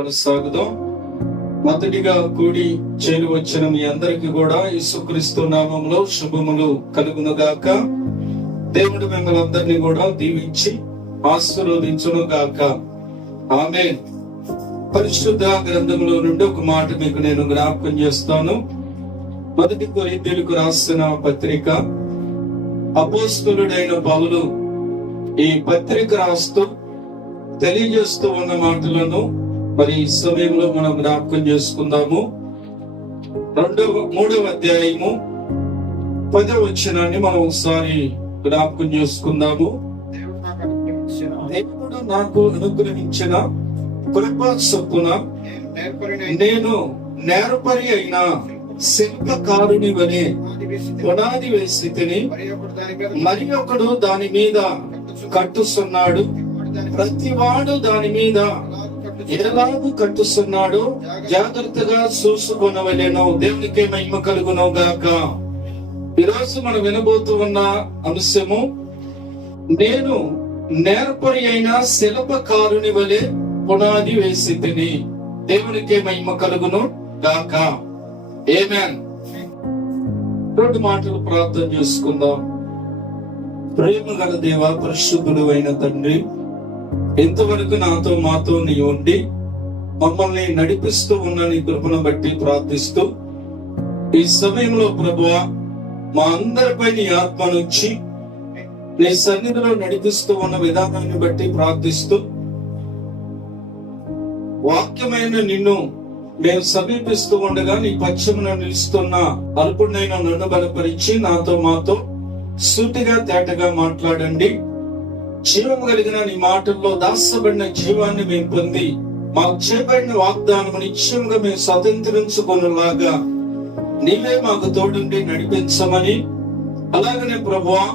కొనసాగుదాం. మొదటిగా కూడి చేరి వచ్చిన మీ అందరికి కూడా యేసుక్రీస్తు నామములో శుభములు కలుగును గాక. దేవుడు మిమ్మల్ని అందరినీ కూడా దీవించి ఆశీర్వదించును గాక. ఆమేన్. పరిశుద్ధ గ్రంథంలో నుండి ఒక మాట మీకు నేను జ్ఞాపకం చేస్తాను. మొదటి కొరింథీయులకు రాసిన పత్రిక, అపోస్తలుడైన పౌలు ఈ పత్రిక రాస్తూ తెలియజేస్తూ ఉన్న మాటలను మరి ఈ సమయంలో మనం జ్ఞాపకం చేసుకుందాము. 3వ అధ్యాయము 10వ వచనాన్ని మనం ఒకసారి జ్ఞాపకం చేసుకుందాము. దేవుడు నాకు అనుగ్రహించిన కృప చొప్పున నేను నేర్పరి అయిన శిల్పకారుని వలె పునాది వేసి తిని మరి ఒకడు దాని మీద కట్టుస్తున్నాడు. ప్రతివాడు దాని మీద ఎలాగూ కట్టుస్తున్నాడు జాగ్రత్తగా చూసుకొనవలెను. దేవునికి మహిమ కలుగును గాక. ఈరోజు మనం వినబోతూ ఉన్న అంశము, నేను నేర్పరి అయిన శిల్పకారుని వలె పునాది వేసి తిని. దేవునికి మహిమ కలుగును గాక. ఆమేన్. 2 మాటలు ప్రార్థన చేసుకుందాం. ప్రేమ గల దేవ, పరిశుద్ధుడు అయిన తండ్రి, ఇంతవరకు నాతో మాతో నీ ఉండి మమ్మల్ని నడిపిస్తూ ఉన్న నీ కృపను బట్టి ప్రార్థిస్తూ, ఈ సమయంలో ప్రభువా మా అందరిపై నీ ఆత్మ నుంచి నీ సన్నిధిలో నడిపిస్తూ ఉన్న విధానాన్ని బట్టి ప్రార్థిస్తూ, వాక్యమైన నిన్ను మేము సమీపిస్తూ ఉండగా నీ పక్షమున నిలుస్తున్న అల్పుడైన నన్ను బలపరిచి నాతో మాతో సూటిగా తేటగా మాట్లాడండి. జీవం కలిగిన నీ మాటల్లో దాచబడిన జీవాన్ని మేము పొంది మాకు చేయబడిన వాగ్దానం నిశ్చయంగా మేము స్వతంత్రించుకునేలాగా నీవే మాకు తోడుండి నడిపించమని, అలాగనే ప్రభువా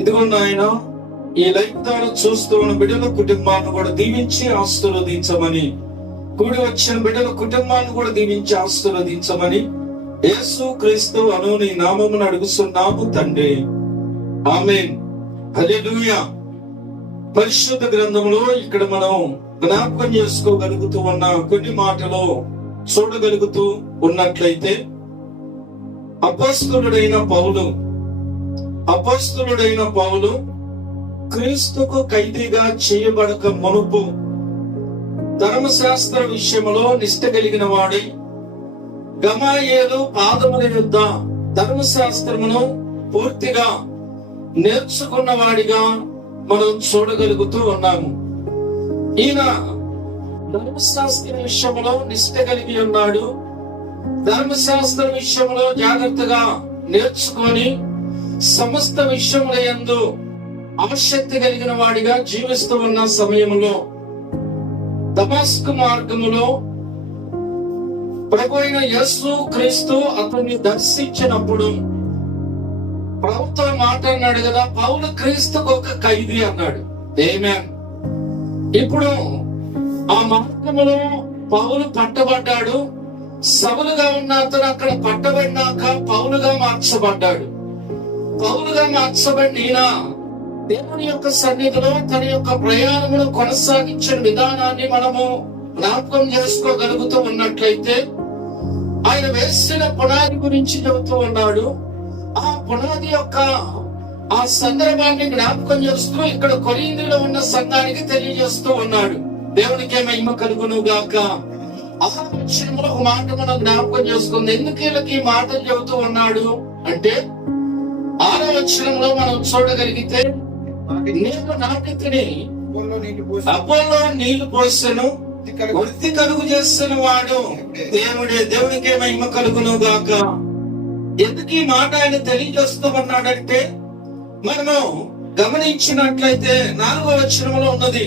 ఇదిగో నాయన ఈ లైఫ్ ద్వారా చూస్తూ ఉన్న బిడ్డల కుటుంబాన్ని కూడా దీవించి ఆశీర్వదించమని, కూడి వచ్చిన బిడ్డల కుటుంబాన్ని కూడా దీవించి ఆశీర్వదించమని యేసు క్రీస్తు అను నీ నామమును అడుగుతున్నాము తండ్రి. ఆమేన్. హల్లెలూయా. పరిశుద్ధ గ్రంథంలో ఇక్కడ మనం జ్ఞాపకం చేసుకోగలుగుతూ ఉన్న కొన్ని మాటలు చూడగలుగుతూ ఉన్నట్లయితే, అపోస్తలుడైన పౌలు క్రీస్తుకు ఖైదీగా చేయబడక మునుపు ధర్మశాస్త్ర విషయంలో నిష్ట కలిగిన వాడై గమలీయేలు పాదముల యొద్ద ధర్మశాస్త్రమును పూర్తిగా నేర్చుకున్న వాడిగా మనం చూడగలుగుతూ ఉన్నాము. ఈయన ధర్మశాస్త్ర విషయంలో నిష్ట కలిగి ఉన్నాడు. ధర్మశాస్త్ర విషయంలో జాగ్రత్తగా నేర్చుకొని సమస్త విషయముల యందు ఆసక్తి కలిగిన వాడిగా జీవిస్తూ ఉన్న సమయంలో దమస్కు మార్గములో ప్రభు అయిన యేసు క్రీస్తు అతన్ని దర్శించినప్పుడు ప్రభుతో మాట్లాడినాడు కదా, పౌలు క్రీస్తుకు ఒక ఖైదీ అన్నాడు. ఆమేన్. ఇప్పుడు ఆ మార్గములో పౌలు పట్టబడ్డాడు. సౌలుగా ఉన్న అతను అక్కడ పట్టబడినాక పౌలుగా మార్చబడ్డాడు. పౌలుగా మార్చబడిన దేవుని యొక్క సన్నిధిలో తన యొక్క ప్రయాణమును కొనసాగించిన విధానాన్ని మనము జ్ఞాపకం చేసుకోగలుగుతూ ఉన్నట్లయితే, ఆయన వేసిన పునాది గురించి చెబుతూ ఉన్నాడు. ఆ పునాది యొక్క ఆ సందర్భాన్ని జ్ఞాపకం చేస్తూ ఇక్కడ కొరింథీలో ఉన్న సంఘానికి తెలియజేస్తూ ఉన్నాడు. దేవునికి మహిమ కలుగును గాక. ఆలోచనలో ఒక మాట మనం జ్ఞాపకం చేసుకుంది. ఎందుకు వీళ్ళకి ఈ మాటలు చెబుతూ ఉన్నాడు అంటే, 6వ వచనంలో మనం చూడగలిగితే, నేను నాటితిని, అపోలో నీళ్లు పోసెను, వృద్ధి కలుగు చేస్తున్న వాడు దేవుడే. దేవునికే మహిమ కలుగును గాక. ఎందుకు ఈ మాట ఆయన తెలియజేస్తూ ఉన్నాడంటే, మనము గమనించినట్లయితే 4వ వచనంలో ఉన్నది,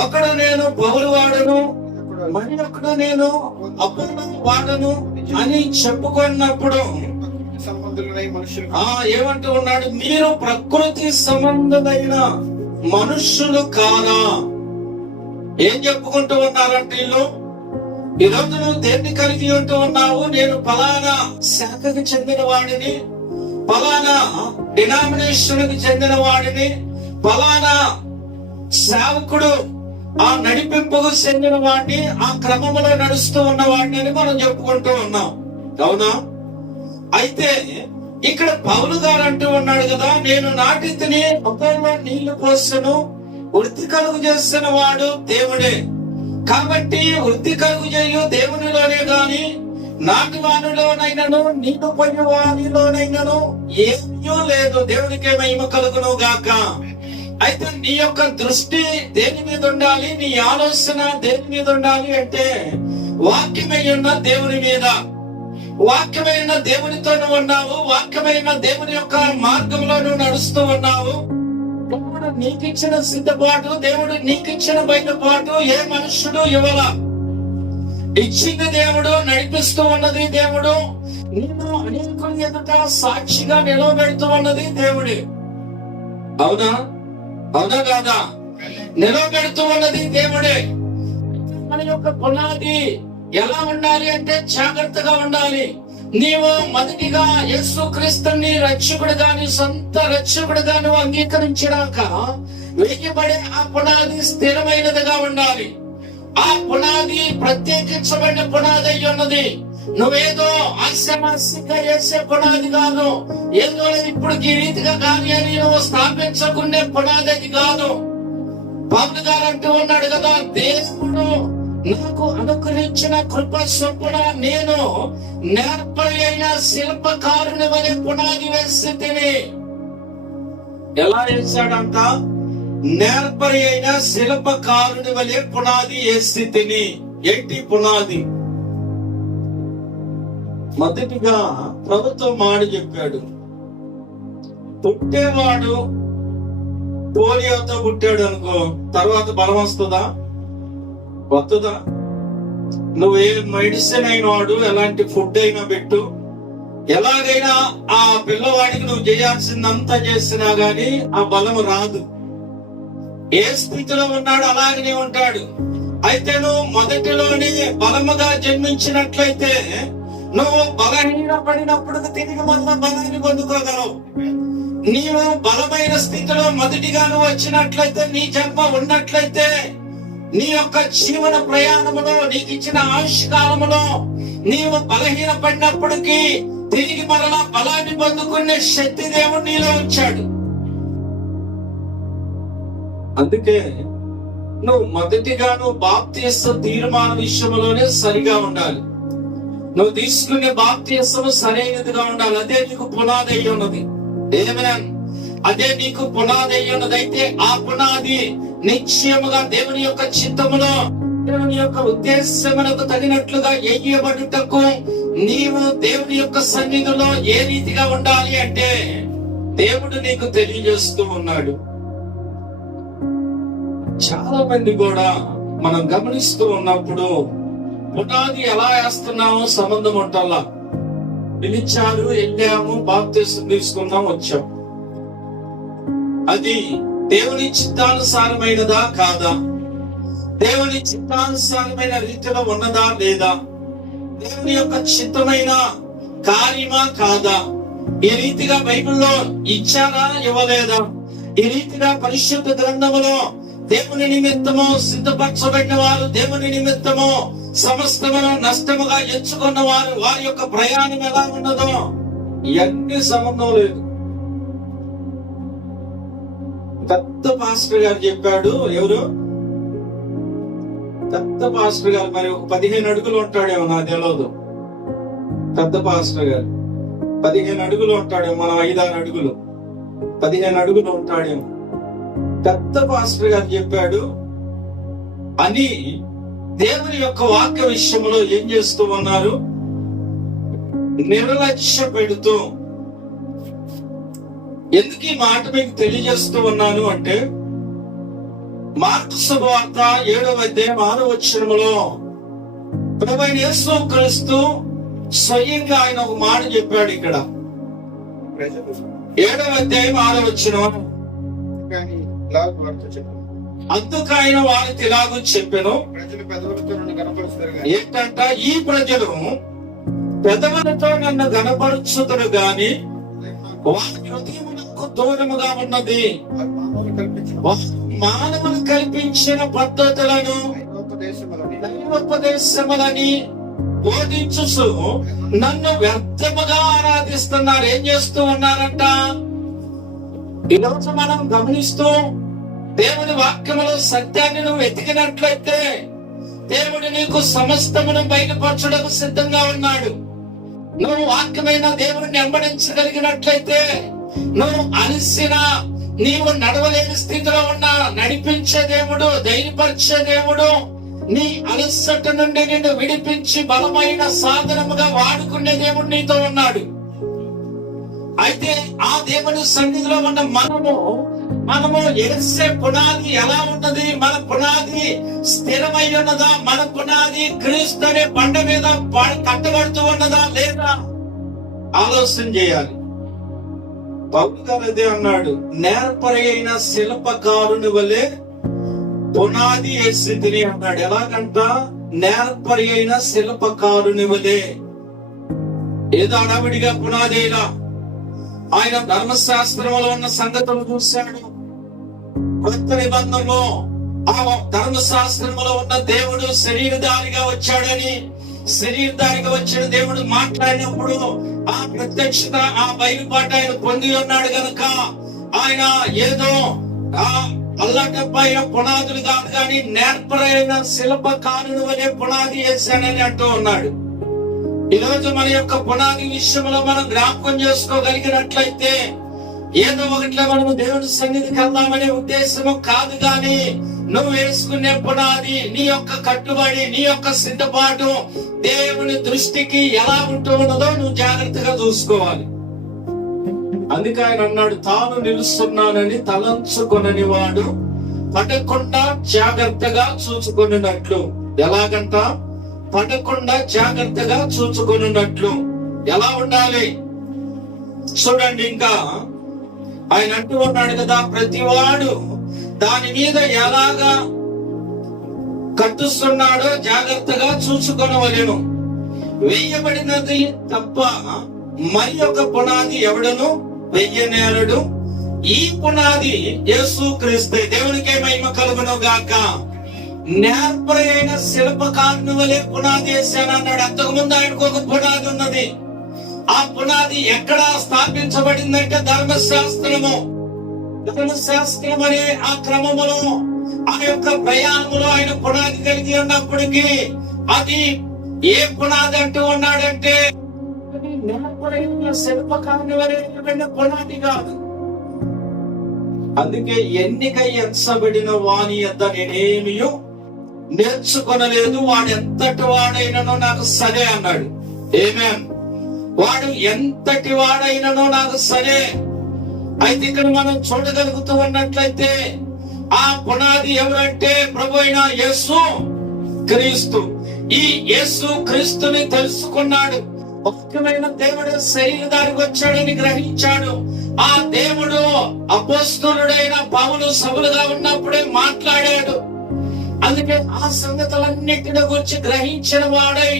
ఒకడు నేను పౌలు వాడను, మరి ఒకడు నేను అపోలో వాడను అని చెప్పుకున్నప్పుడు ఏమంటూ ఉన్నాడు, మీరు ప్రకృతి సంబంధమైన మనుష్యులు కారా? ఏం చెప్పుకుంటూ ఉన్నారంటే వీళ్ళు, ఈరోజు నువ్వు దేన్ని కలిగి ఉంటూ ఉన్నావు? నేను ఫలానా శాఖకు చెందిన వాడిని, ఫలానా డినామినేషన్ కి చెందిన వాడిని, ఫలానా సేవకుడు ఆ నడిపింపుకు చెందిన వాడిని, ఆ క్రమంలో నడుస్తూ ఉన్న వాడిని అని మనం చెప్పుకుంటూ ఉన్నాం. అవునా? అయితే ఇక్కడ పౌలు గారు అంటూ ఉన్నాడు కదా, నేను నాటితిని, అపోల్లో నీళ్లు పోసెను, వృద్ధి కలుగు చేసిన వాడు దేవుడే. కాబట్టి వృద్ధి కలుగు చేయు దేవునిలోనే గాని నాటి వానిలోనైనను నీళ్లు పోయి వానిలోనైనను ఏమీ లేదు. దేవునికే మహిమ కలుగును గాక. అయితే నీ యొక్క దృష్టి దేని మీద ఉండాలి, నీ ఆలోచన దేని మీద ఉండాలి అంటే వాక్యమై ఉన్న దేవుని మీద. వాక్యమైన దేవునితో నువ్వు ఉన్నావు, వాక్యమైన దేవుని యొక్క మార్గంలో నువ్వు నడుస్తూ ఉన్నావు. దేవుడు నీకిచ్చిన సిద్ధపాటు, దేవుడు నీకిచ్చిన బయటపాటు ఏ మనుష్యుడు ఇవ్వాల. ఇచ్చింది దేవుడు, నడిపిస్తూ ఉన్నది దేవుడు, నిన్ను అనేకుల ఎదుట సాక్షిగా నిలవబెడుతూ ఉన్నది దేవుడే. అవునా? అవునా కాదా? నిలవబెడుతూ ఉన్నది దేవుడే. మన యొక్క పునాది ఎలా ఉండాలి అంటే జాగ్రత్తగా ఉండాలి. నీవు మొదటిగా యేసు క్రీస్తుని రక్షకుడుగా, నీ సొంత రక్షకుడుగా నువ్వు అంగీకరించినాక వేయబడే ఆ పునాది స్థిరమైనదిగా ఉండాలి. ఆ పునాది ప్రత్యేకించబడిన పునాది అయి ఉన్నది. నువ్వేదో ఆశామాసిగా చేసే పునాది కాదు. ఏదో ఇప్పుడు ఈ రీతిగా కానీ అని నువ్వు స్థాపించకునే పునాది అది కాదు. పౌలు గారు అంటూ ఉన్నాడు కదా, దేవుడు నాకు అనుగ్రహించిన కృప చొప్పున నేను నేర్పరి అయిన శిల్పకారుని వలె పునాది వేసి తిని. ఎలా వేశాడంట? నేర్పరి అయిన శిల్పకారుని వలె పునాది వేసి తిని. ఏంటి పునాది? మొదటిగా ప్రభుత్వం మాట చెప్పాడు, పుట్టేవాడు పోలియోతో పుట్టాడు అనుకో, తర్వాత బలం వస్తుందా? వస్తుందా? నువ్వే మెడిసిన్ అయిన వాడు, ఎలాంటి ఫుడ్ అయినా పెట్టు, ఎలాగైనా ఆ పిల్లవాడికి నువ్వు చేయాల్సిందంతా చేసినా గాని ఆ బలం రాదు. ఏ స్థితిలో ఉన్నాడు అలాగనే ఉంటాడు. అయితే నువ్వు మొదటిలోనే బలముగా జన్మించినట్లయితే నువ్వు బలహీనపడినప్పుడు తిరిగి మళ్ళా బలాన్ని పొందుకోగలవు. నీవు బలమైన స్థితిలో మొదటిగా నువ్వు వచ్చినట్లయితే, నీ జన్మ ఉన్నట్లయితే, నీ యొక్క జీవన ప్రయాణములో నీకు ఇచ్చిన ఆయుష్కాలములో నీవు బలహీన పడినప్పటికీ తిరిగి మరలా బలాన్ని పొందుకునే శక్తి దేవుడు నీలో ఉంచాడు. అందుకే నువ్వు మొదటిగా బాప్తిస్మ తీర్మాన విషయంలోనే సరిగా ఉండాలి. నువ్వు తీసుకునే బాప్తిస్మ సరైనదిగా ఉండాలి. అదే నీకు పునాది అయి ఉన్నది. ఆమేన్. అదే నీకు పునాది అయి ఉన్నది. అయితే ఆ పునాది నిశ్చయముగా దేవుని యొక్క చిత్తములో, దేవుని యొక్క ఉద్దేశములకు తగినట్లుగా ఎయ్యబడుటకు నీవు దేవుని యొక్క సన్నిధిలో ఏ రీతిగా ఉండాలి అంటే దేవుడు నీకు తెలియజేస్తూ ఉన్నాడు. చాలా మంది కూడా మనం గమనిస్తూ ఉన్నప్పుడు పునాది ఎలా వేస్తున్నామో సంబంధం ఉంటల్లా. పిలిచారు, వెళ్ళాము, బాప్తిస్మం తీసుకున్నాం, వచ్చాం. అది దేవుని చిత్తానుసారమైనదా కాదా? దేవుని చిత్తానుసారమైన రీతిలో ఉన్నదా లేదా? దేవుని యొక్క చిత్తమైన కార్యమా కాదా? ఈ రీతిగా బైబిల్లో ఇచ్చారా ఇవ్వలేదా? ఈ రీతిగా పరిశుద్ధ గ్రంథములో దేవుని నిమిత్తము సిద్ధపరచబడిన వారు, దేవుని నిమిత్తము సమస్తమును నష్టముగా ఎంచుకున్న వారు, వారి యొక్క ప్రయాణం ఎలా ఉన్నదో ఇవన్నీ సంబంధం లేదు. పెద్ద పాస్టర్ గారు చెప్పాడు. ఎవరు? పెద్ద పాస్టర్ గారు. మరి 15 అడుగులు ఉంటాడేమో, నాకు తెలియదు. పెద్ద పాస్టర్ గారు 15 అడుగులు ఉంటాడేమో, మనం 5-6 అడుగులు, 15 అడుగులు ఉంటాడేమో. పెద్ద పాస్టర్ గారు చెప్పాడు అని దేవుని యొక్క వాక్య విషయంలో ఏం చేస్తూ ఉన్నారు? నిర్లక్ష్య పెడుతూ. ఎందుకు ఈ మాట మీకు తెలియజేస్తూ ఉన్నాను అంటే, మార్కు సువార్త 7వ అధ్యాయం 6వ వచనములో ప్రభువైన యేసు క్రీస్తు స్వయంగా ఆయన ఒక మాట చెప్పాడు. ఇక్కడ 7వ అధ్యాయం 6వ వచనం, అందుకు ఆయన వారికి ఇలాగూ చెప్పెను, ఏంటంట, ఈ ప్రజలు పెదవులతో నన్ను గనపరుచుదురు గాని వారి హృదయమునకు దూరముగా ఉన్నది, మానవులు కల్పించిన పద్ధతులను దైవోపదేశములని బోధించు నన్ను వ్యర్థముగా ఆరాధిస్తున్నారు. ఏం చేస్తూ ఉన్నారంట? ఈరోజు మనం గమనిస్తూ దేవుని వాక్యములో సత్యాన్ని నువ్వు వెతికినట్లయితే దేవుడు నీకు సమస్తమును బయలుపరచడానికి సిద్ధంగా ఉన్నాడు. నువ్వు వాక్యమైన దేవుడిని వెంబడించగలిగినట్లయితే, నువ్వు అలసిన, నీవు నడవలేని స్థితిలో ఉన్నా నడిపించే దేవుడు, ధైర్యపరిచే దేవుడు, నీ అలసట నుండి నిన్ను విడిపించి బలమైన సాధనముగా వాడుకునే దేవుడు నీతో ఉన్నాడు. అయితే ఆ దేవుని సన్నిధిలో ఉన్న మనము ఏసే పునాది ఎలా ఉన్నది? మన పునాది స్థిరమై ఉన్నదా? మన పునాది క్రీస్తు అనే బండ మీద కట్టబడుతూ ఉన్నదా లేదా ఆలోచన చేయాలి. పౌలు గారు అదే అన్నాడు, నేర్పరి అయిన శిల్పకారుని వలె పునాది వేసింది అన్నాడు. ఎలాగంట? నేర్పరి అయిన శిల్పకారుని వలె. ఏదో అడవిడిగా పునాది ఇలా ఆయన ధర్మశాస్త్రంలో ఉన్న సంగతులు చూశాడు. కొత్త నిబంధనలో ఆ ధర్మశాస్త్రంలో ఉన్న దేవుడు శరీరధారిగా వచ్చాడని, శరీరధారిగా వచ్చిన దేవుడు మాట్లాడినప్పుడు ఆ ప్రత్యక్షత, ఆ బయలుపాటు ఆయన పొంది ఉన్నాడు గనుక ఆయన ఏదో అల్లటపైన పునాదులు కాదు కానీ నేర్పరైన శిల్పకారుని వలె పునాది వేశాడని అంటూ ఉన్నాడు. ఈరోజు మన యొక్క పునాది విషయంలో మనం జ్ఞాపకం చేసుకోగలిగినట్లయితే, ఏదో ఒకటిలో మనము దేవుడి సన్నిధికి వెళ్దామనే ఉద్దేశము కాదు గాని, నువ్వు వేసుకునే పునాది, నీ యొక్క కట్టుబడి, నీ యొక్క సిద్ధపాటు దేవుని దృష్టికి ఎలా ఉంటూ ఉన్నదో నువ్వు జాగ్రత్తగా చూసుకోవాలి. అందుకే ఆయన అన్నాడు, తాను నిలుస్తున్నానని తలంచుకొనని వాడు పడకుండా జాగ్రత్తగా చూసుకున్నట్లు. ఎలాగంట? పడకుండా జాగ్రత్తగా చూసుకున్నట్లు. ఎలా ఉండాలి చూడండి. ఇంకా ఆయన అంటూ ఉన్నాడు కదా, ప్రతివాడు దాని మీద ఎలాగా కట్టుస్తున్నాడో జాగ్రత్తగా చూసుకొనవలెను. వేయబడినది తప్ప మరి ఒక పునాది ఎవడను వెయ్యనేరడు. ఈ పునాది యేసు క్రీస్తు. దేవునికే మహిమ కలుగును గాక. నేర్పరి అయిన శిల్పకారుని వలె పునాది వేశాను అన్నాడు. అంతకుముందు ఆయనకు ఒక పునాది ఉన్నది. ఆ పునాది ఎక్కడ స్థాపించబడిందంటే ధర్మశాస్త్రము. ధర్మశాస్త్రం అనే ఆ క్రమములో, ఆ యొక్క ప్రయాణములో ఆయన పునాది కలిగి ఉన్నప్పటికీ అది ఏ పునాది అంటూ ఉన్నాడంటే, నేర్పరి అయిన శిల్పకారుని వలె పునాది కాదు. అందుకే ఎన్నిక ఎంచబడిన వాని యొద్ద నేనేమీ నేర్చుకొనలేదు, వాడు ఎంతటి వాడైనను నాకు సరే అన్నాడు. ఆమేన్. వాడు ఎంతటి వాడైనను నాకు సరే. అయితే ఇక్కడ మనం చూడగలుగుతూ ఉన్నట్లయితే ఆ పునాది ఎవరంటే ప్రభు అయిన యేసు క్రీస్తు. ఈ యేసు క్రీస్తుని తెలుసుకున్నాడు. ముఖ్యమైన దేవుడు శరీరధారికి వచ్చాడని గ్రహించాడు. ఆ దేవుడు అపోస్తలుడైన పౌలు సభలుగా ఉన్నప్పుడే మాట్లాడాడు. అందుకే ఆ సంగతులన్నిటిని గురించి గ్రహించిన వాడై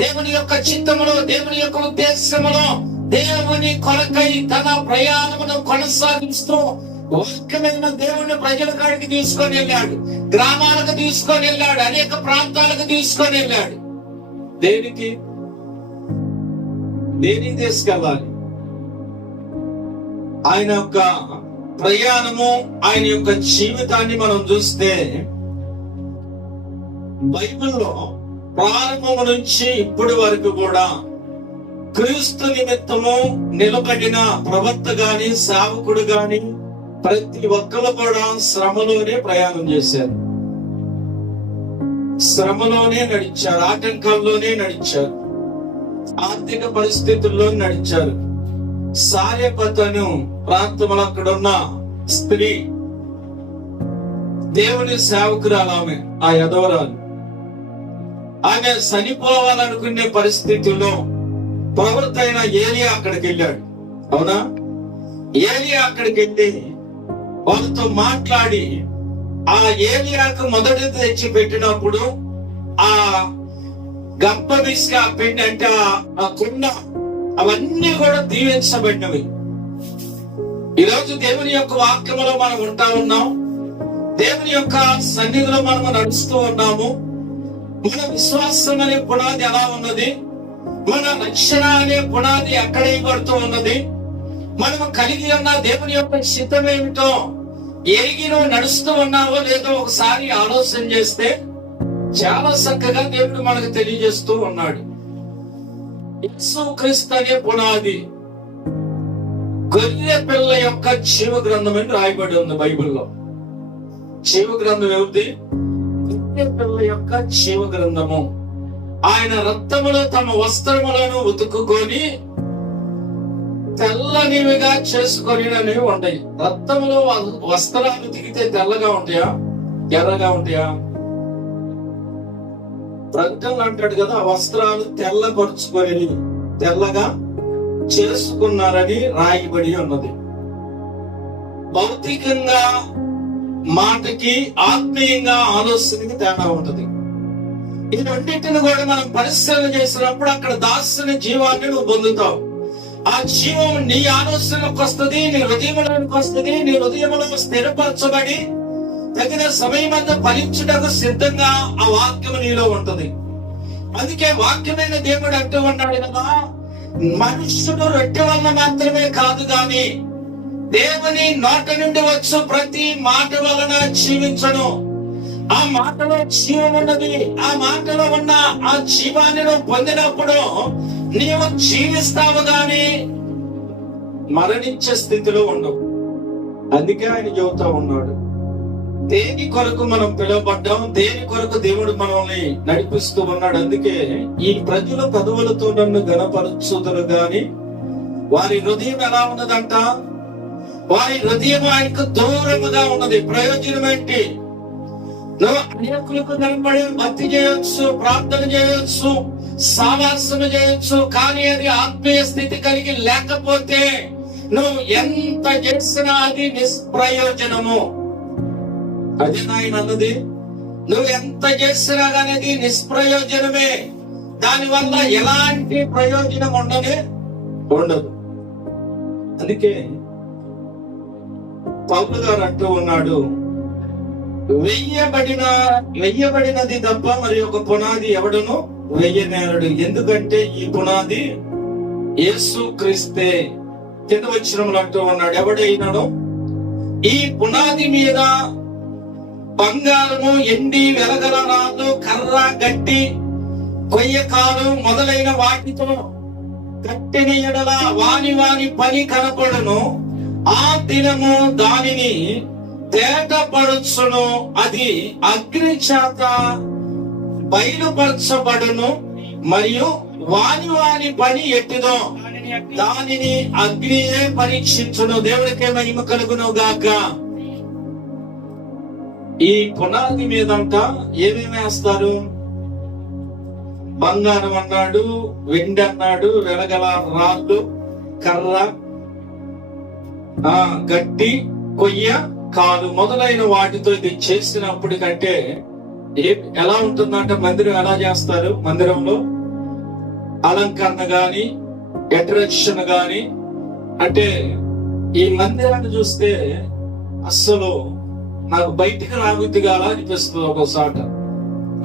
దేవుని యొక్క చిత్తములో, దేవుని యొక్క ఉద్దేశములో, దేవుని కొరకై తన ప్రయాణమును కొనసాగిస్తూ వాక్యమైన దేవుని ప్రజల కాడికి తీసుకొని వెళ్ళాడు, గ్రామాలకు తీసుకొని వెళ్ళాడు, అనేక ప్రాంతాలకు తీసుకొని వెళ్ళాడు. దేనికి తీసుకెళ్ళాలి? ఆయన యొక్క ప్రయాణము, ఆయన యొక్క జీవితాన్ని మనం చూస్తే బైబిల్లో ప్రారంభము నుంచి ఇప్పటి వరకు కూడా క్రీస్తు నిమిత్తము నిలబడిన ప్రవక్త గాని, సేవకుడు గాని ప్రతి ఒక్కరు కూడా శ్రమలోనే ప్రయాణం చేశారు, శ్రమలోనే నడిచారు, ఆటంకాల్లోనే నడిచారు, ఆర్థిక పరిస్థితుల్లో నడిచారు. సారెపతను ప్రాంతంలో అక్కడ ఉన్న స్త్రీ, దేవుని సేవకురాలు ఆమె, ఆ యదవరాలు. ఆమె చనిపోవాలనుకునే పరిస్థితుల్లో ప్రవక్త అయిన ఏలియా అక్కడికి వెళ్ళాడు. అవునా? ఏలియా అక్కడికి వెళ్ళి వాళ్ళతో మాట్లాడి ఆ ఏలియాకు మొదటి తెచ్చి పెట్టినప్పుడు ఆ గంప విసిక, ఆ పిండి అంటే ఆ కుండ, అవన్నీ కూడా దీవించబడినవి. ఈరోజు దేవుని యొక్క వాక్యములో మనం ఉంటా ఉన్నాం. దేవుని యొక్క సన్నిధిలో మనం నడుస్తూ ఉన్నాము. మన విశ్వాసం అనే పునాది ఎలా ఉన్నది, మన రక్షణ అనే పునాది ఎక్కడ వేయబడుతూ ఉన్నది, మనము కలిగి ఉన్న దేవుని యొక్క చిత్తం ఏమిటో ఎరిగి నువ్వు నడుస్తూ ఉన్నావో లేదో ఒకసారి ఆలోచన చేస్తే చాలా చక్కగా దేవుడు మనకు తెలియజేస్తూ ఉన్నాడు. యేసుక్రీస్తు అనే పునాది గొర్రె పిల్ల యొక్క జీవ గ్రంథం అని రాయబడి ఉంది బైబిల్లో. జీవ గ్రంథం ఏమిటి? గొర్రె పిల్ల యొక్క జీవ గ్రంథము. ఆయన రక్తములో తమ వస్త్రములను ఉతుకుకొని తెల్లనివిగా చేసుకొని ఉంటాయి. రక్తంలో వస్త్రాలు దిగితే తెల్లగా ఉంటాయా, ఎర్రగా ఉంటాయా? ప్రకటనలు అంటాడు కదా, వస్త్రాలు తెల్లపరుచుకొని తెల్లగా చేసుకున్నారని రాయబడి ఉన్నది. భౌతికంగా మాటకి, ఆత్మీయంగా ఆలోచనకి తేడా ఉంటది. ఈ రెండింటిని కూడా మనం పరిశీలన చేసినప్పుడు అక్కడ దాస్తుని జీవాన్ని నువ్వు పొందుతావు. ఆ జీవం నీ ఆలోచనలకు వస్తుంది, నీ హృదయంలోకి వస్తుంది. నీ హృదయంలో స్థిరపరచబడి తగిన సమయమందు ఫలించుటకు సిద్ధంగా ఆ వాక్యం నీలో ఉంటది. అందుకే వాక్యమైన దేవుడు అంటూ ఉన్నాడు కదా, మనుష్యుడు రొట్టె వల్ల మాత్రమే కాదు గాని దేవుని నోట నుండి వచ్చు ప్రతి మాట వలన జీవించను. ఆ మాటలో జీవం ఉన్నది. ఆ మాటలో ఉన్న ఆ జీవాన్ని నువ్వు పొందినప్పుడు నీవు జీవిస్తావు గాని మరణించే స్థితిలో ఉండవు. అందుకే ఆయన చెబుతా ఉన్నాడు, దేని కొరకు మనం పిలువబడ్డాం, దేని కొరకు దేవుడు మనల్ని నడిపిస్తూ ఉన్నాడు. అందుకే ఈ ప్రజలు పదవులతో నన్ను గణపరచుదురు గాని వారి హృదయం ఎలా ఉన్నదంట? వారి హృదయం ఆయనకు దూరముగా ఉన్నది. ప్రయోజనం ఏంటి? నువ్వు అనేకులకు కనబడి భక్తి చేయొచ్చు, ప్రార్థన చేయొచ్చు, సావాసన చేయొచ్చు, కానీ అది ఆత్మీయ స్థితి కలిగి లేకపోతే నువ్వు ఎంత చేసినా అది నిష్ప్రయోజనము. అది ఆయన అన్నది, నువ్వు ఎంత చేసినా కానీ అది నిష్ప్రయోజనమే. దానివల్ల ఎలాంటి ప్రయోజనం ఉండదు. అందుకే పౌలు గారు అంటూ ఉన్నాడు, వెయ్యబడినది తప్ప మరి ఒక పునాది ఎవడును వెయ్యనేరడు. ఎందుకంటే ఈ పునాది యేసుక్రీస్తే. కింద వచనంలో అంటూ ఉన్నాడు, ఎవడైనాడు ఈ పునాది మీద బంగారము, ఎండి, వెలగల రాళ్ళు, కర్ర, గట్టి, కొయ్యకాలు మొదలైన వాటితో కట్టిన ఎడల వాని పని కనపడును. ఆ దినము దానిని తేటపరచును, అది అగ్ని చేత బయలుపరచబడును. మరియు వాని పని ఎట్టిదో దానిని అగ్నియే పరీక్షించును. దేవుడికే మహిమ కలుగును గాక. ఈ పునాది మీదంట ఏమేమి వేస్తారు? బంగారం అన్నాడు, వెండి అన్నాడు, వెలగల రాళ్ళు, కర్ర, గట్టి, కొయ్య, కాలు మొదలైన వాటితో ఇది చేసినప్పటికంటే ఎలా ఉంటుందంటే, మందిరం ఎలా చేస్తారు? మందిరంలో అలంకరణ గాని, అట్రాక్షన్ గాని, అంటే ఈ మందిరాన్ని చూస్తే అస్సలు నాకు బయటికి రాబుద్దిగా అనిపిస్తుంది ఒక్కోసాట.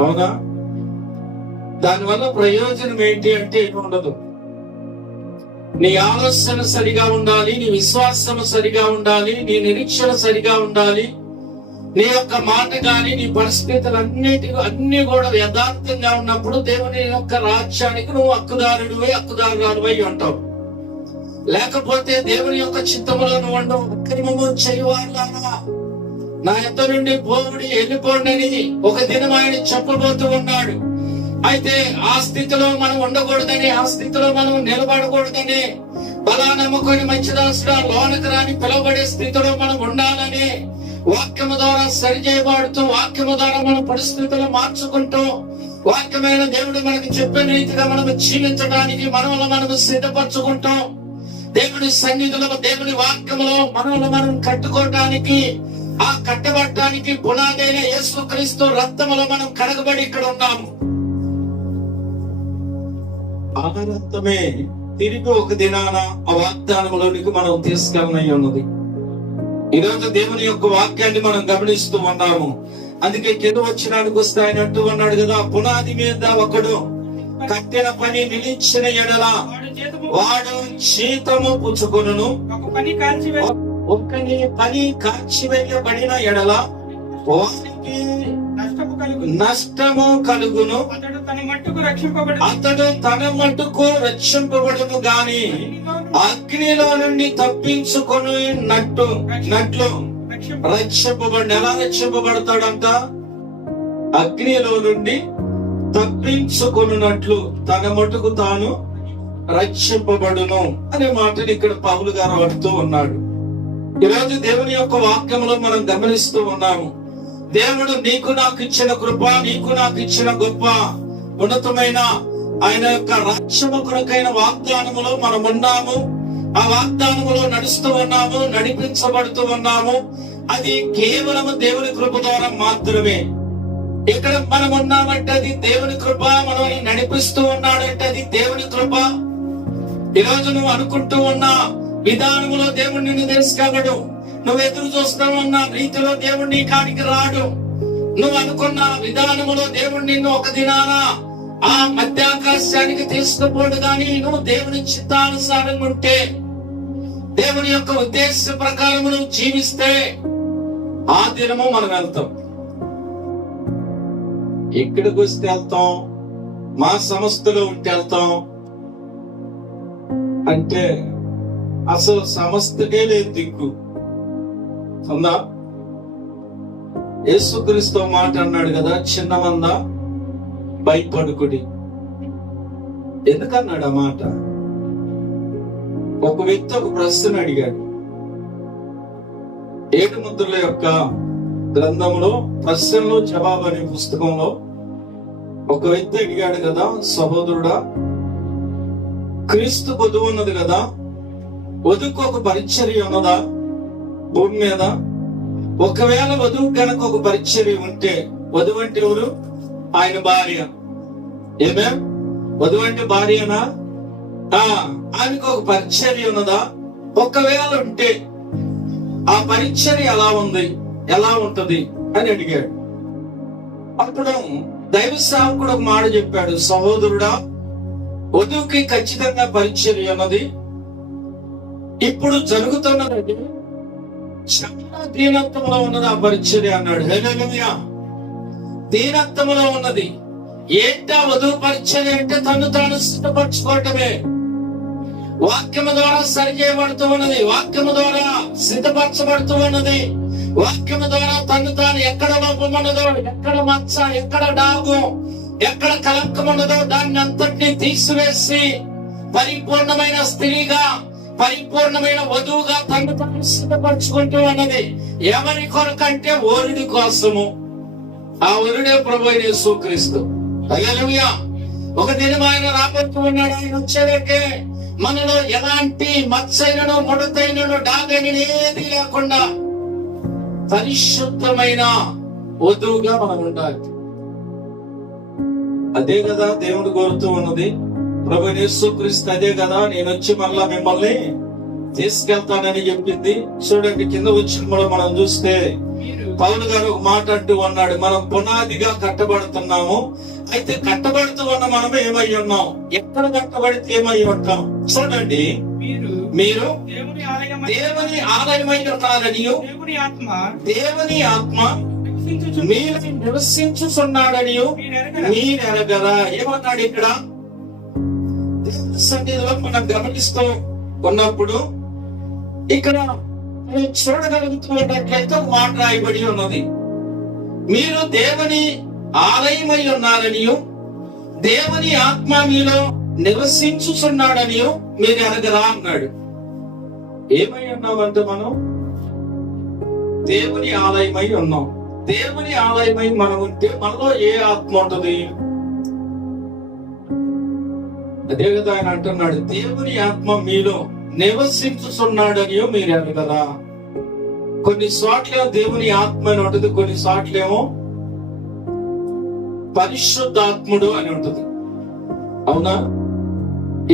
అవునా? దానివల్ల ప్రయోజనం ఏంటి అంటే ఏమి ఉండదు. నీ ఆలోచన సరిగా ఉండాలి, నీ విశ్వాసం సరిగా ఉండాలి, నీ నిరీక్షణ సరిగా ఉండాలి. నీ యొక్క మాట గాని, నీ పరిస్థితులు అన్ని కూడా యథార్థంగా ఉన్నప్పుడు దేవుని యొక్క రాజ్యానికి నువ్వు హక్కుదారురాలువై ఉంటావు. లేకపోతే దేవుని యొక్క చిత్తములో నువ్వు ఉండవు. అక్రమము చేయవాళ్ళారా, నా యొద్ద నుండి పోవుడి, వెళ్ళిపోండి అని ఒక దినం ఆయన చెప్పబోతూ ఉన్నాడు. అయితే ఆ స్థితిలో మనం ఉండకూడదని, ఆ స్థితిలో మనం నిలబడకూడదని, బలా నమ్ముకొని మంచిదాసుగా లోనకు రాని పిలువబడే స్థితిలో మనం ఉండాలని వాక్యము ద్వారా సరిచేయబడుతూ, వాక్యము ద్వారా మన పరిస్థితులు మార్చుకుంటూ, వాక్యమైన దేవుడు మనకు చెప్పిన రీతిగా మనం జీవించడానికి మనము సిద్ధపరచుకుంటాం. దేవుడి సన్నిధిలో, దేవుని వాక్యములో మనం కట్టుకోవడానికి, ఆ కట్టబడటానికి పునాదైన యేసుక్రీస్తు రక్తములో మనం కడగబడి ఇక్కడ ఉన్నాము. ఆ రక్తమే తిరిగి ఒక దినాన ఆ వాగ్దానంలోనికి మనం తీసుకెళ్ళనై ఉన్నది. ఈరోజు దేవుని యొక్క వాక్యాన్ని మనం గమనిస్తూ ఉన్నాము. అందుకే కింద వచ్చినానికి వస్తే ఆయన అంటూ ఉన్నాడు కదా, పునాది మీద ఒకడు కట్టిన పని నిలిచిన ఎడల వాడు జీతము పుచ్చుకొనును, ఒక్కని పని కాల్చివేయబడిన ఎడల వానికి నష్టము కలుగును, అతడు తన మట్టుకు రక్షింపబడును గాని అగ్నిలో నుండి తప్పించుకొని నట్లు రక్షింపబడి. ఎలా రక్షింపబడతాడంట? అగ్నిలో నుండి తప్పించుకున్నట్లు తన మటుకు తాను రక్షింపబడును అనే మాటని ఇక్కడ పౌలు గారు అంటూ ఉన్నాడు. ఈరోజు దేవుని యొక్క వాక్యంలో మనం గమనిస్తూ ఉన్నాము. దేవుడు నీకు నాకు ఇచ్చిన కృప, నీకు నాకు ఇచ్చిన గొప్ప ఉన్నతమైన ఆయన యొక్క రక్షణ కొరకైన వాగ్దానములో మనం ఉన్నాము. ఆ వాగ్దానములో నడుస్తూ ఉన్నాము, నడిపించబడుతూ ఉన్నాము. అది కేవలం దేవుని కృప ద్వారా మాత్రమే. ఇక్కడ మనం ఉన్నామంటే అది దేవుని కృప, మనల్ని నడిపిస్తూ ఉన్నాడంటే అది దేవుని కృప. ఈరోజు నువ్వు అనుకుంటూ ఉన్న విధానములో దేవుడు నిన్ను తీసుకెళ్ళడు. నువ్వు ఎదురు చూస్తూ ఉన్న రీతిలో దేవుడు నీ కాడికి రాడు. నువ్వు అనుకున్న విధానములో దేవుడు నిన్ను ఒక దినాన ఆ మధ్యాకాశానికి తీసుకుపోడు. కానీ నువ్వు దేవుని చిత్తానుసారంగా ఉంటే, దేవుని యొక్క ఉద్దేశ ప్రకారం నువ్వు జీవిస్తే ఆ దినము మనం వెళ్తాం. ఎక్కడికి వస్తే వెళ్తాం? మా సంస్థలో ఉంటే వెళ్తాం అంటే అసలు సంస్థకే లేదు దిక్కు ఉందా? యేసుక్రీస్తు మాట అన్నాడు కదా, చిన్నమంద భయపడుకుడి. ఎందుకన్నాడు ఆ మాట? ఒక వ్యక్తి ఒక ప్రశ్న అడిగాడు. 7 ముద్రల యొక్క గ్రంథంలో ప్రశ్నలు జవాబు అనే పుస్తకంలో ఒక వ్యక్తి అడిగాడు కదా, సహోదరుడా, క్రీస్తు వధువు ఉన్నది కదా, వధువుకు ఒక పరిచర్య ఉన్నదా భూమి మీద? ఒకవేళ వధువు కనుక ఒక పరిచర్య ఉంటే, వధువు అంటే ఎవరు? ఆయన భార్య. ఏమే? వధువు అంటే భార్యనా? ఆయనకు ఒక పరిచర్య ఉన్నదా? ఒకవేళ ఉంటే ఆ పరిచర్య ఎలా ఉంది, ఎలా ఉంటది అని అడిగాడు. అప్పుడు దైవ సేవకుడు ఒక మాట చెప్పాడు, సహోదరుడా, వధువుకి ఖచ్చితంగా పరిచర్య ఉన్నది. ఇప్పుడు జరుగుతున్నది చాలా దీనత్వంలో ఉన్నది ఆ పరిచర్య అన్నాడు. హల్లెలూయా! దీనత్వంలో ఉన్నది. ఏంటా వధువు పరిచర్య అంటే తను తాను సిద్ధపరచుకోవటమే. వాక్యము ద్వారా సరి చేయబడుతూ ఉన్నది, వాక్యము ద్వారా సిద్ధపరచబడుతూ ఉన్నది, వాక్యము ద్వారా తను తాను ఎక్కడ లోపం ఉన్నదో, ఎక్కడ మచ్చ, ఎక్కడ డాగు, ఎక్కడ కలంకం ఉన్నదో దాన్ని అంతటినీ తీసివేసి పరిపూర్ణమైన స్త్రీగా, పరిపూర్ణమైన వధువుగా తను తాను సిద్ధపరచుకుంటూ ఉన్నది. ఎవరి కొరకంటే వరుడి కోసము. ఆ వరుడే ప్రభువైన యేసుక్రీస్తు. హల్లెలూయా! ఒక దినం ఆయన రాబోతూ ఉన్నాడు. ఆయన వచ్చేదకే మనలో ఎలాంటి మచ్చైనను, ముడతైనను, డాగైనను ఏది లేకుండా పరిశుద్ధమైన వధువుగా మనం ఉండాలి. అదే కదా దేవుడు కోరుతూ ఉన్నది. ప్రభువైన యేసుక్రీస్తు అదే కదా, నేను వచ్చి మళ్ళా మిమ్మల్ని తీసుకెళ్తానని చెప్పింది. చూడండి, కింద వచ్చిన మనం చూస్తే పౌలు గారు ఒక మాట అంటూ ఉన్నాడు, మనం పునాదిగా కట్టబడుతున్నాము. అయితే కట్టబడుతూ ఉన్న మనం ఏమై ఉన్నాం? ఎక్కడ కట్టబడితే ఏమై ఉంటాం? చూడండి, మీరు దేవుని ఆలయమై ఉన్నారని, దేవుని ఆత్మ మీరు నివసించుచున్నాడని మీరు ఎరగరా? ఏమన్నాడు ఇక్కడ? సన్నిధిలో మనం గమనిస్తూ ఉన్నప్పుడు ఇక్కడ చూడగలుగుతున్నట్లయితే మాట రాయబడి ఉన్నది, మీరు దేవుని ఆలయమై ఉన్నారని, దేవుని ఆత్మ మీలో నివసించుచున్నాడని మీరు ఎరగరా అన్నాడు. ఏమై ఉన్నామంటే మనం దేవుని ఆలయమై ఉన్నాం. దేవుని ఆలయమై మనం ఉంటే మనలో ఏ ఆత్మ ఉంటది? అదే కదా ఆయన అంటున్నాడు, దేవుని ఆత్మ మీలో నివసించుచున్నాడని మీరు ఎరగరా. కొన్ని చోట్ల దేవుని ఆత్మ అని ఉంటుంది, కొన్ని చోట్లేమో పరిశుద్ధాత్ముడు అని ఉంటుంది. అవునా?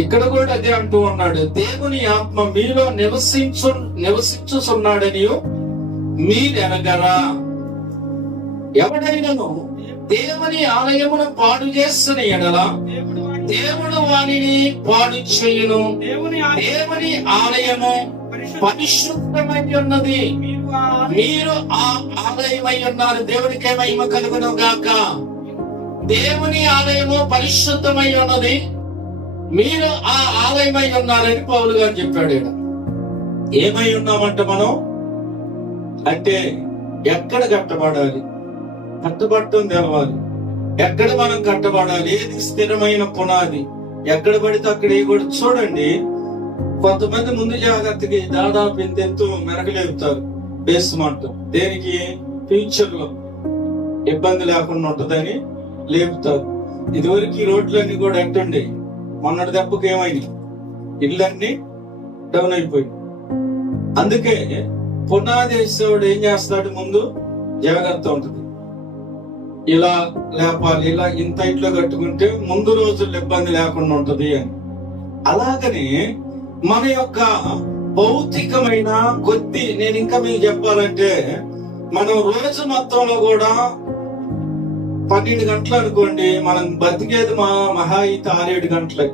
ఇక్కడ కూడా అదే అంటూ ఉన్నాడు, దేవుని ఆత్మ మీలో నివసించుచున్నాడని మీరెనగరా? ఎవడైనను దేవుని ఆలయమును పాడు చేస్తున్న ఎడల దేవుడు వానిని పాడు చేయును. దేవుని ఆలయము పరిశుద్ధమై ఉన్నది, మీరు ఆ ఆలయమై ఉన్నారు. దేవునికి మహిమ కలుగును గాక. దేవుని ఆలయము పరిశుద్ధమై ఉన్నది, మీరు ఆ ఆలయమై ఉన్నారని పౌలు గారు చెప్పాడు. ఏమై ఉన్నామంట మనం అంటే ఎక్కడ కట్టబడాలి, కట్టబడటం తెలవాలి. ఎక్కడ మనం కట్టబడాలి, ఏది స్థిరమైన పునాది, ఎక్కడ పడితే అక్కడ కూడా చూడండి. కొంతమంది ముందు జాగ్రత్తకి దాదాపు ఎంతెంతో మెరగలేపుతారు బేస్మెంట్. దేనికి? ఫ్యూచర్ లో ఇబ్బంది లేకుండా ఉంటుందని లేపుతారు. ఇదివరకు ఈ రోడ్లన్నీ కూడా ఎట్టుండే, మొన్నటి దెబ్బకి ఏమైంది, ఇళ్ళన్నీ డౌన్ అయిపోయింది. అందుకే పునాది వేసేవాడు ఏం చేస్తాడు, ముందు జాగ్రత్త ఉంటుంది. ఇలా లేపాలి, ఇలా ఇంత ఇంట్లో కట్టుకుంటే ముందు రోజుల్లో ఇబ్బంది లేకుండా ఉంటది అని. అలాగనే మన యొక్క భౌతికమైన కొద్ది, నేను ఇంకా మీకు చెప్పాలంటే, మనం రోజు మొత్తంలో కూడా 12 గంటలు అనుకోండి, మనం బతికేది మహా అయితే 6-7 గంటలే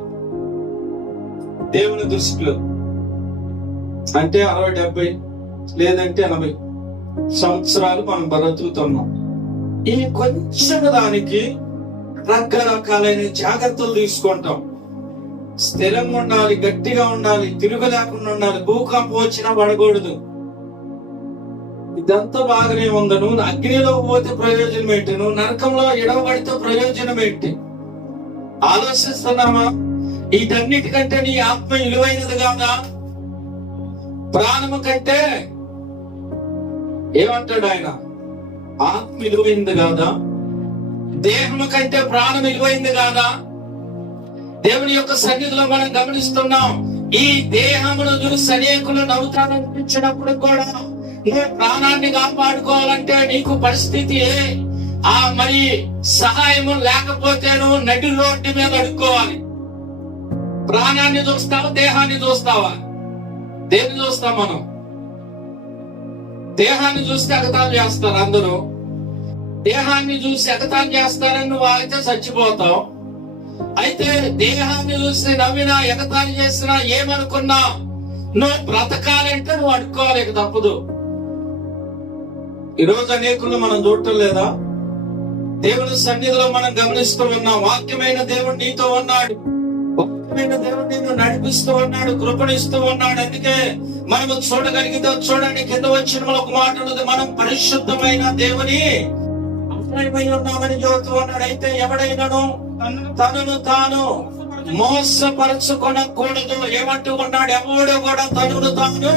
దేవుని దృష్టిలో. అంటే 60-70 లేదంటే 80 సంవత్సరాలు మనం బ్రతుకుతున్నాం. ఈ కొంచెం దానికి రకరకాలైన జాగ్రత్తలు తీసుకుంటాం. స్థిరంగా ఉండాలి, గట్టిగా ఉండాలి, తిరుగు లేకుండా ఉండాలి, భూకంపం వచ్చినా పడకూడదు. ఇదంతా బాగానే ఉంది. నువ్వు అగ్నిలో పోతే ప్రయోజనం ఏంటి, నువ్వు నరకంలో ఎడవబడితే ప్రయోజనం ఏంటి? ఆలోచిస్తున్నామా? వీటన్నిటికంటే నీ ఆత్మ విలువైనది కాదా? ప్రాణము కంటే ఏమంటాడు ఆయన, ఆత్మ విలువైంది కాదా? దేహము కంటే ప్రాణం విలువైంది కాదా? దేవుని యొక్క సన్నిధిలో మనం గమనిస్తున్నాం. ఈ దేహమును చూసి అనేకులు నవ్వుతారనిపించినప్పుడు కూడా నువ్వు ప్రాణాన్ని కాపాడుకోవాలంటే నీకు పరిస్థితి మరి సహాయము లేకపోతే నువ్వు నడి రోడ్డు మీద అడుక్కోవాలి. ప్రాణాన్ని చూస్తావా, దేహాన్ని చూస్తావా? దేన్ని చూస్తాం మనం? దేహాన్ని చూస్తే ఎగతాళి చేస్తారు అందరూ. దేహాన్ని చూసి ఎగతాళి చేస్తారని నువ్వు అయితే చచ్చిపోతావు. అయితే దేహాన్ని చూసి నవ్వినా ఎగతాళి చేసినా ఏమనుకున్నా నువ్వు బ్రతకాలంటే నువ్వు అడుక్కోవాలి, తప్పదు. ఈరోజు అనేకులు మనం చూడటం లేదా? దేవుని సన్నిధిలో మనం గమనిస్తూ ఉన్నాం. వాక్యమైన దేవుడు నీతో ఉన్నాడు, వాక్యమైన దేవుడు నిన్ను నడిపిస్తూ ఉన్నాడు, కృపణిస్తూ ఉన్నాడు. అందుకే మనము చూడగలిగితే చూడండి, కింద వచ్చిన ఒక మాట ఉన్నది, మనం పరిశుద్ధమైన దేవుని ఆలయమై ఉన్నామని చెబుతూ ఉన్నాడు. అయితే ఎవడైనాను తనను తాను మోసపరచుకొనకూడదు. ఏమంటూ ఉన్నాడు? ఎవడు కూడా తనను తాను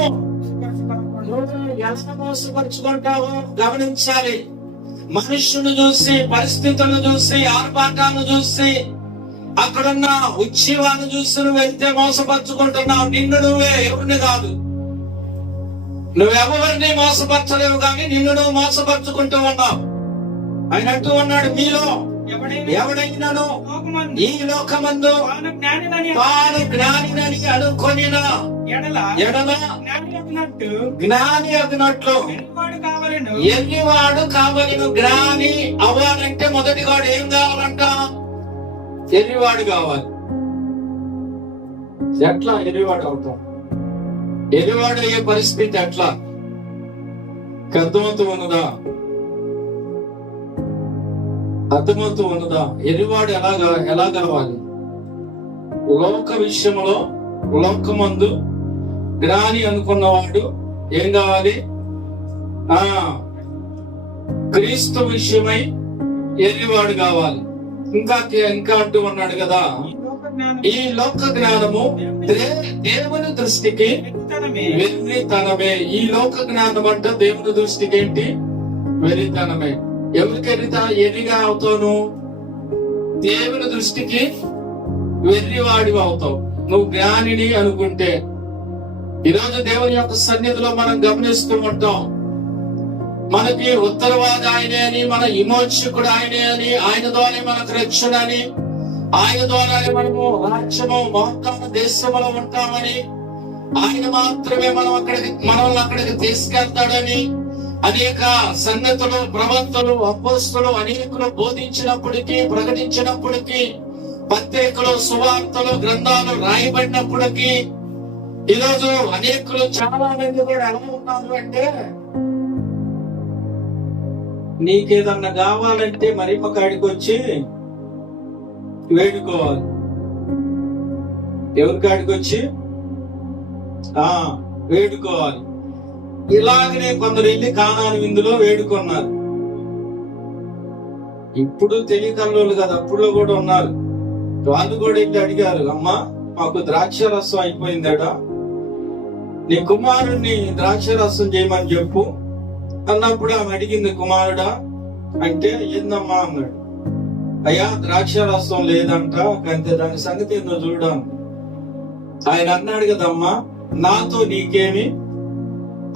ఎలా మోసపరుచుకుంటావో గమనించాలి. మనుషును చూసి, పరిస్థితులను చూసి, ఆర్భాటాలను చూసి, అక్కడున్న ఉత్సవాన్ని చూసి నువ్వు వెళ్తే మోసపరుచుకుంటున్నావు. నిన్ను నువ్వే, ఎవరిని కాదు. నువ్వెవరిని మోసపరచలేవు కానీ నిన్ను నువ్వు మోసపరుచుకుంటూ ఉన్నావు. ఆయన అంటూ ఉన్నాడు, మీలో ఎవడైనాను ఈ లోకమందు తాను జ్ఞానినని అనుకొనిన ఎడల జ్ఞాని అగినట్లు ఎర్రివాడు కావలను. జ్ఞాని అవ్వాలంటే మొదటివాడు ఏం కావాలంట? ఎర్రివాడు కావాలి. ఎట్లా ఎర్రివాడు అవుతాం? ఎర్రివాడు అయ్యే పరిస్థితి ఎట్లా? అర్థమవుతూ ఉన్నదా? అర్థమవుతూ ఉన్నదా? ఎర్రివాడు ఎలా కావాలి? లోక విషయంలో, లోకమందు జ్ఞాని అనుకున్నవాడు ఏం కావాలి? క్రీస్తు విషయమై ఎర్రివాడు కావాలి. ఇంకా అంటూ ఉన్నాడు కదా, ఈ లోక జ్ఞానము దేవుని దృష్టికి వెర్రితనమే. ఈ లోక జ్ఞానం అంటే దేవుని దృష్టికి ఏంటి? వెర్రితనమే. ఎవరికి ఎర్రిగా అవుతావు? దేవుని దృష్టికి వెర్రివాడివి అవుతావు నువ్వు జ్ఞానిని అనుకుంటే. ఈరోజు దేవుని యొక్క సన్నిధిలో మనం గమనిస్తూ ఉంటాం. మనకి ఉత్తరవాది ఆయనే అని, మన విమోచకుడు ఆయనే అని, ఆయన ద్వారా మనకు రక్షణ అని, ఆయన ద్వారానే మనము రాజ్యము వాగ్దాన దేశంలో ఉంటామని, ఆయన మాత్రమే మనల్ని అక్కడికి తీసుకెళ్తాడని, అనేక సంగతులు, ప్రవక్తలు, అపోస్తలు అనేకులు బోధించినప్పటికీ, ప్రకటించినప్పటికీ, పత్రికలు, సువార్తలు, గ్రంథాలు రాయబడినప్పటికీ, ఈరోజు అనేకులు చాలా మంది కూడా ఎలా ఉన్నారు అంటే, నీకేదన్నా కావాలంటే మరిమ కాడికి వచ్చి వేడుకోవాలి. ఎవరి కాడికి వచ్చి వేడుకోవాలి. ఇలాగనే కొందరు వెళ్ళి కానాను విందులో వేడుకున్నారు. ఇప్పుడు తెలియకల్లోళ్ళు కదా, అప్పుడులో కూడా ఉన్నారు. వాళ్ళు కూడా వెళ్ళి అడిగారు, అమ్మా మాకు ద్రాక్ష రసం అయిపోయిందట, నీ కుమారుణ్ణి ద్రాక్ష రసం చేయమని చెప్పు అన్నప్పుడు ఆమె అడిగింది, కుమారుడా అంటే ఏందమ్మా అన్నాడు. అయ్యా ద్రాక్ష రసం లేదంట, అంతే, దాని సంగతి ఏందో చూడాను. ఆయన అన్నాడు కదమ్మా, నాతో నీకేమి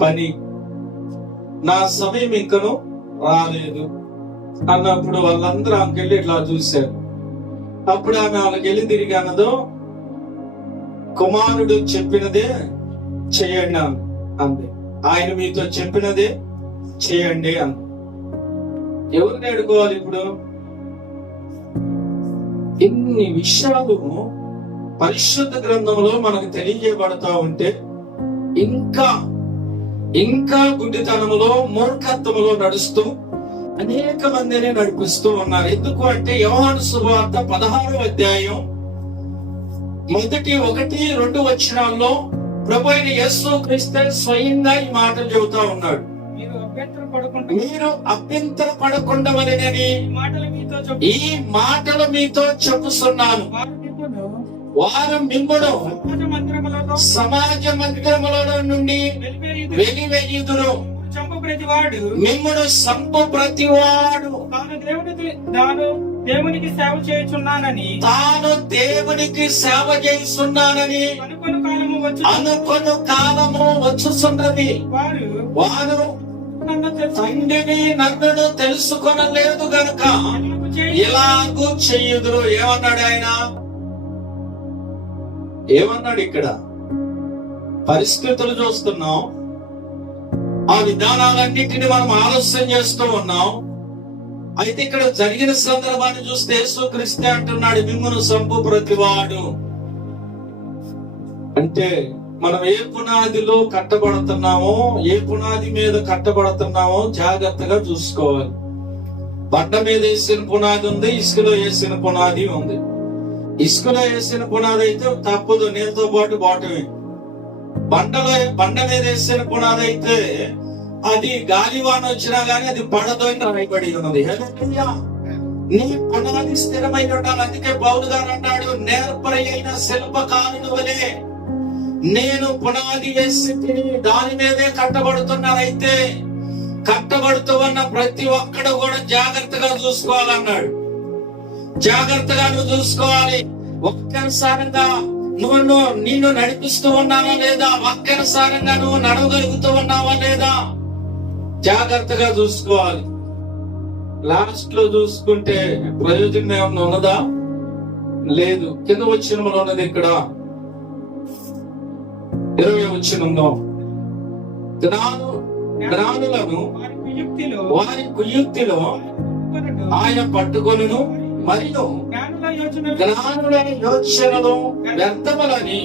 పని, నా సమయం ఇంకను రాలేదు అన్నప్పుడు వాళ్ళందరూ ఆమెకి వెళ్ళి ఇట్లా చూశారు. అప్పుడు ఆమె వాళ్ళకి వెళ్ళి తిరిగి అన్నదో, కుమారుడు చెప్పినదే చేయండి అంది. ఆయన మీతో చెప్పినదే చేయండి అంది. ఎవరిని అడుకోవాలి ఇప్పుడు? ఇన్ని విషయాలు పరిశుద్ధ గ్రంథంలో మనకు తెలియజేయబడతా ఉంటే ఇంకా ఇంకా గుడ్డితనములో, మూర్ఖత్వములో నడుస్తూ అనేక మందిని నడిపిస్తూ ఉన్నారు. ఎందుకు అంటే యోహాను సువార్త 16వ అధ్యాయం 1-2 వచనాల్లో ప్రభు అయిన యేసు క్రీస్తు స్వయంగా ఈ మాటలు చెబుతా ఉన్నాడు. మీరు అభ్యంతర పడకుండవలెనని ఈ మాటలు మీతో చెప్పుచున్నాను. వారు మిమ్మును సమాజ మందిరములలో నుండి వెలివేయుదురు, మిమ్మును సంపు ప్రతివాడు తాను దేవునికి సేవ చేయుచున్నానని అనుకొను కాలము వచ్చుచున్నది. వారు తండ్రిని నన్ను తెలుసుకొనలేదు గనుక ఇలాగూ చెయ్యుదురు. ఏమన్నాడు ఆయన? ఏమన్నాడు? ఇక్కడ పరిస్థితులు చూస్తున్నాం, ఆ విధానాలన్నిటిని మనం ఆలోచన చేస్తూ ఉన్నాం. అయితే ఇక్కడ జరిగిన సందర్భాన్ని చూస్తే యేసుక్రీస్తు అంటున్నాడు, మిమ్మును సంపు ప్రతివాడు. అంటే మనం ఏ పునాదిలో కట్టబడుతున్నామో, ఏ పునాది మీద కట్టబడుతున్నామో జాగ్రత్తగా చూసుకోవాలి. బండ మీద వేసిన పునాది ఉంది, ఇసుకలో వేసిన పునాది ఉంది. ఇసుకలో వేసిన పునాది అయితే తప్పదు, నీళ్ళతో పాటు బాటమే. బండ మీద వేసిన పునాది అయితే అది గాలివాన వచ్చినా గానీ అది పడదు అని రాయబడి ఉన్నది. నీ పునాది స్థిరమై ఉండాలి. అందుకే పౌలు గారు అన్నాడు, నేర్పరైన శిల్పకారుని వలె నేను పునాది వేసి దాని మీదే కట్టబడుతున్నారైతే కట్టబడుతూ ఉన్న ప్రతి ఒక్కడు కూడా జాగ్రత్తగా చూసుకోవాలన్నాడు. జాగ్రత్తగా నువ్వు చూసుకోవాలి. ఒక్కసారిగా నేను నడిపిస్తూ ఉన్నావా లేదా, ఒక్కసారిగా నువ్వు నడవగలుగుతూ ఉన్నావా లేదా, జాగ్రత్తగా చూసుకోవాలి. లాస్ట్ లో చూసుకుంటే ప్రయోజనం ఏమన్నా ఉన్నదా? లేదు. కింద వచ్చినములో ఉన్నది ఇక్కడ 20వ వచనంలో, జ్ఞానులను వారి కుయుక్తిలో ఆయన పట్టుకొనును మరియు జ్ఞానుల యోచనలు వ్యర్థములని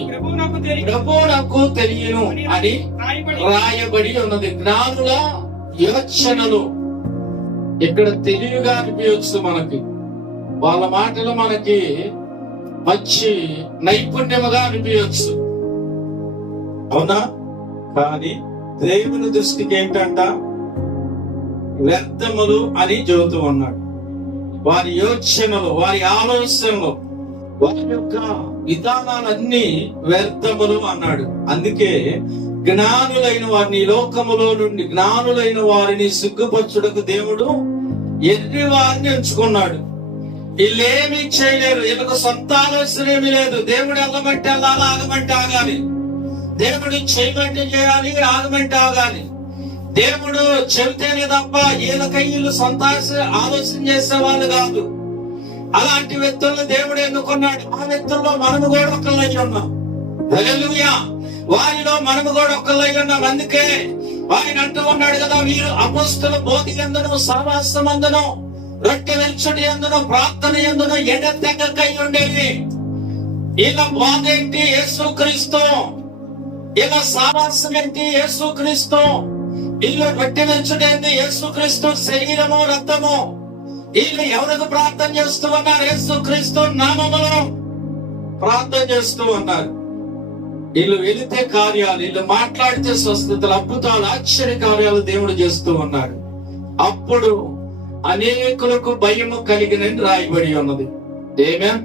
ప్రభువునకు తెలియను అని రాయబడి ఉన్నది. జ్ఞానుల యోచనలు ఇక్కడ తెలివిగా అనిపించచ్చు మనకి, వాళ్ళ మాటలు మనకి మంచి నైపుణ్యముగా అనిపించచ్చు, అవునా? కానీ దేవుని దృష్టికి ఏంటంట? వ్యర్థములు అని చెబుతూ ఉన్నాడు. వారి యోచనలు, వారి ఆలోచనలు, వారి యొక్క విధానాలన్నీ వ్యర్థములు అన్నాడు. అందుకే జ్ఞానులైన వారిని, లోకములో నుండి జ్ఞానులైన వారిని సిగ్గుపరచుటకు దేవుడు ఎన్ని వారిని ఎంచుకున్నాడు. వీళ్ళేమీ చేయలేరు, వీళ్ళకు సొంత ఆలోచన ఏమీ లేదు. దేవుడు వెళ్ళమంటే వెళ్ళాలి, ఆగమంటే ఆగాలి. దేవుడు చేయమంటే చేయాలి, ఆగమంటే ఆగాలి. దేవుడు చెబితేనే తప్ప వీళ్ళు సొంత ఆలోచన చేసే వాళ్ళు కాదు. అలాంటి వ్యక్తులను దేవుడు ఎన్నుకున్నాడు. ఆ వ్యక్తుల్లో మనము కూడా ఒకళ్ళై ఉన్నాం. హల్లెలూయా. వారిలో మనము కూడా ఒకళ్ళై ఉన్నాం. అందుకే ఆయన అంటూ ఉన్నాడు కదా, వీరు అపొస్తలుల బోధ యందును సహవాసమందును రొట్టె విరుచుట యందును ప్రార్థన యందును ఎడతెగకై ఉండేది. ఇలా బోధ ఏంటి? యేసుక్రీస్తు. ఇలా సహవాసం ఏంటి? యేసుక్రీస్తు. ఇల్లు రొట్టె విరుచుట ఏంటి? యేసుక్రీస్తు శరీరము రక్తము. వీళ్ళు ఎవరికి ప్రార్థన చేస్తూ ఉన్నారు? యేసుక్రీస్తు నామములో ప్రార్థన చేస్తూ ఉన్నారు. వీళ్ళు వెళితే కార్యాలు, వీళ్ళు మాట్లాడితే స్వస్థతలు, అద్భుతాలు, ఆశ్చర్య కార్యాలు దేవుడు చేస్తూ ఉన్నాడు. అప్పుడు అనేకులకు భయము కలిగినని రాయబడి ఉన్నది. ఆమేన్.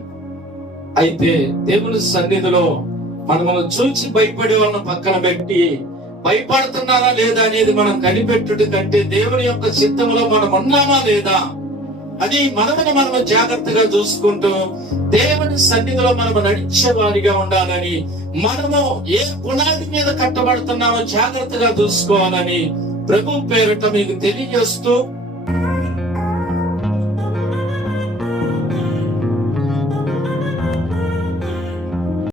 అయితే దేవుని సన్నిధిలో మనము చూచి భయపడే వాళ్ళని పక్కన పెట్టి భయపడుతున్నారా లేదా అనేది మనం కనిపెట్టుట కంటే దేవుని యొక్క చిత్తంలో మనం ఉన్నామా లేదా అది మనము జాగ్రత్తగా చూసుకుంటూ దేవుని సన్నిధిలో మనము నడిచే వారిగా ఉండాలని, మనము ఏ పునాది మీద కట్టబడుతున్నామో జాగ్రత్తగా చూసుకోవాలని ప్రభు పేరిట మీకు తెలియజేస్తూ